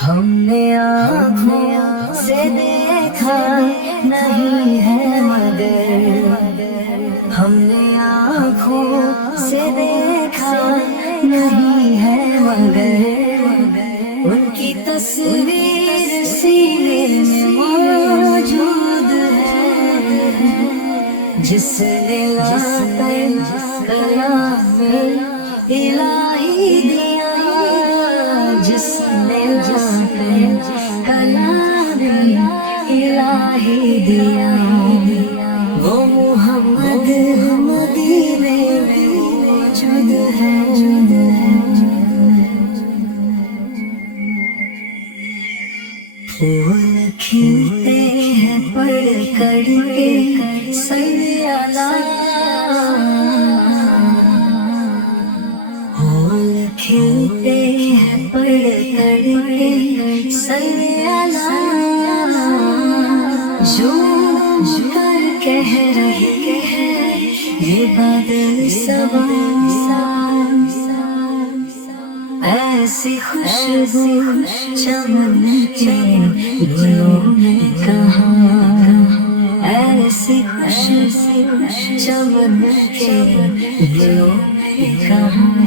हमने आँखों से देखा नहीं है मगर, हमने आँखों से देखा नहीं है मगर, उनकी तस्वीर सीने में मौजूद है, जिसने लाकर कलाम इलाही दिया, जिसने लाकर कलाम इलाही दिया, वो मोहम्मद मदीने में मौजूद है। फूल खिलते हैं पढ़ कर के सल्लल्लाह, फूल खिलते हैं पढ़ कर के सल्लल्लाह, झूम कर कह रहे हैं ये बादल सबा, ऐसी खुशबू चमन के गुलों में कहाँ, ऐसी खुशबू चमन के गुलों में कहाँ,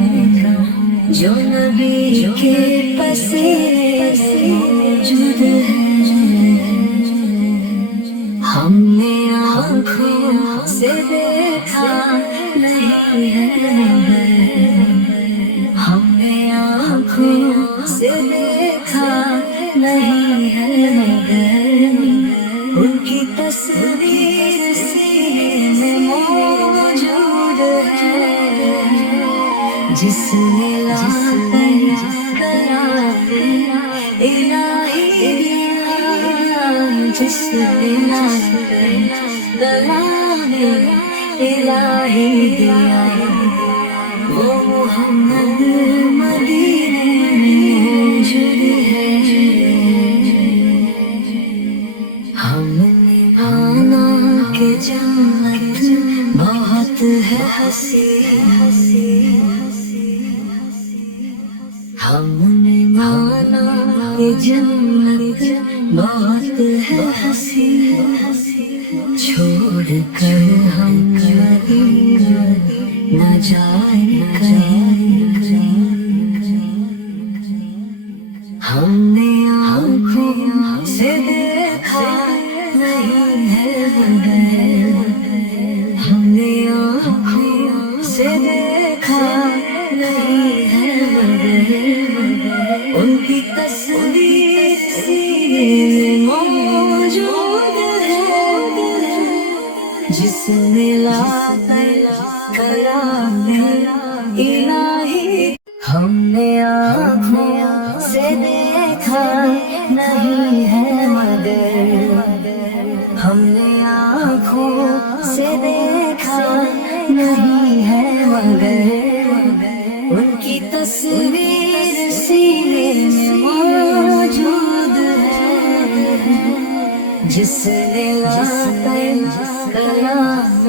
जो नबी के पसीने से मौजूद है। हमने आँखों से देखा नहीं है, हमने आँखों से देखा नहीं है मगर, उनकी तस्वीर सीने में मौजूद है, जिसने लाकर कलाम इलाही दिया, जिसने लाकर कलाम इलाही दिया, वो मोहम्मद मदीने में मौजूद है। हमने माना कि जन्नत बहुत है हंसी, हमने माना कि जन्नत बहुत है हंसी, छोड़ कर हम मदीना न जाए कहीं, हमने आँखों से देखा नहीं है मगर, हमने आँखों से देखा नहीं है मगर, उनकी तस्वीर सीने में मौजूद है, जिसने लाकर कलाम इलाही। हमने आँखों से देखा नहीं है मगर, हमने आँखों से देखा नहीं है मगर, उनकी तस्वीर सीने में मौजूद है, जिसने लाकर कलाम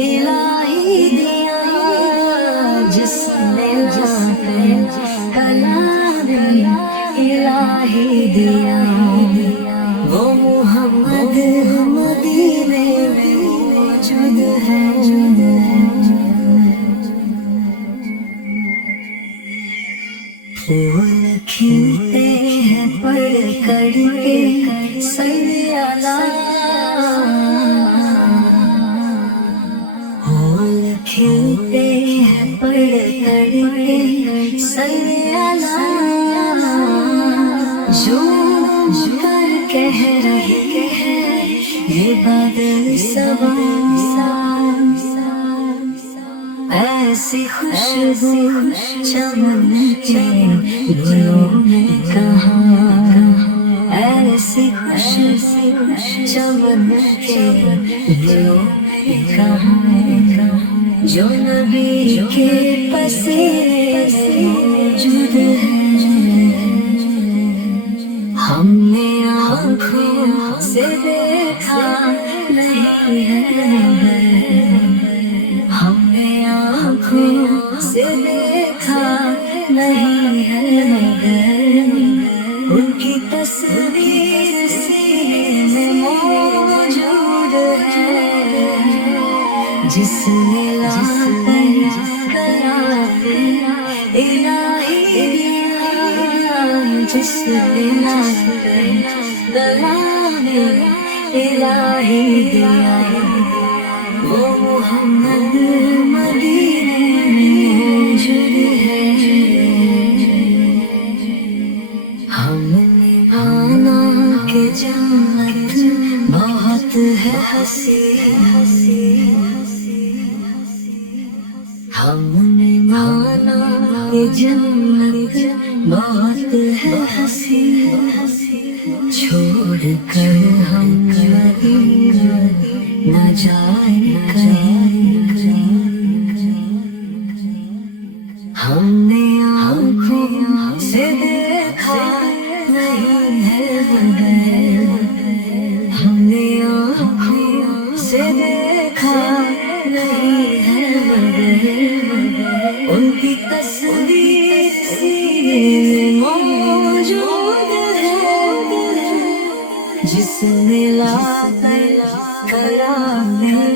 इलाही दिया, जिसने लाकर कलाम इलाही दिया, वो मोहम्मद मदीने में मौजूद है। फूल खिलते हैं पढ़ कर के सल्लल्लाह, फूल खिलते हैं पढ़ कर के सल्लल्लाह, झूम कर कह रहे हैं ये बादल सबा, ऐसी खुशबू चमन के गुलों में कहाँ, ऐसी खुशबू चमन के गुलों में कहाँ, जो नबी के पसीने से मौजूद है। हमने आँखों से देखा नहीं है, हमने आँखों से देखा नहीं है मगर, ان کی تصویر سینے میں موجود ہے، جس نے لا قرار الہی دیا، جس نے لا قرار الہی دیا، وہ محمد مدینے میں موجود ہے۔ ہم نبھانا کہ جنت بہت ہے حسین، ہم نبھانا کہ جنت بہت ہے حسین، چھوڑ کر ہم مدینہ نہ جائیں کہیں، ہم نے آنکھوں سے دیکھا نہیں ہے غیب، ہم نے آنکھوں سے دیکھا نہیں ہے غیب، ان کی تصویر سینے میں موجود ہے، جس نے لا قرار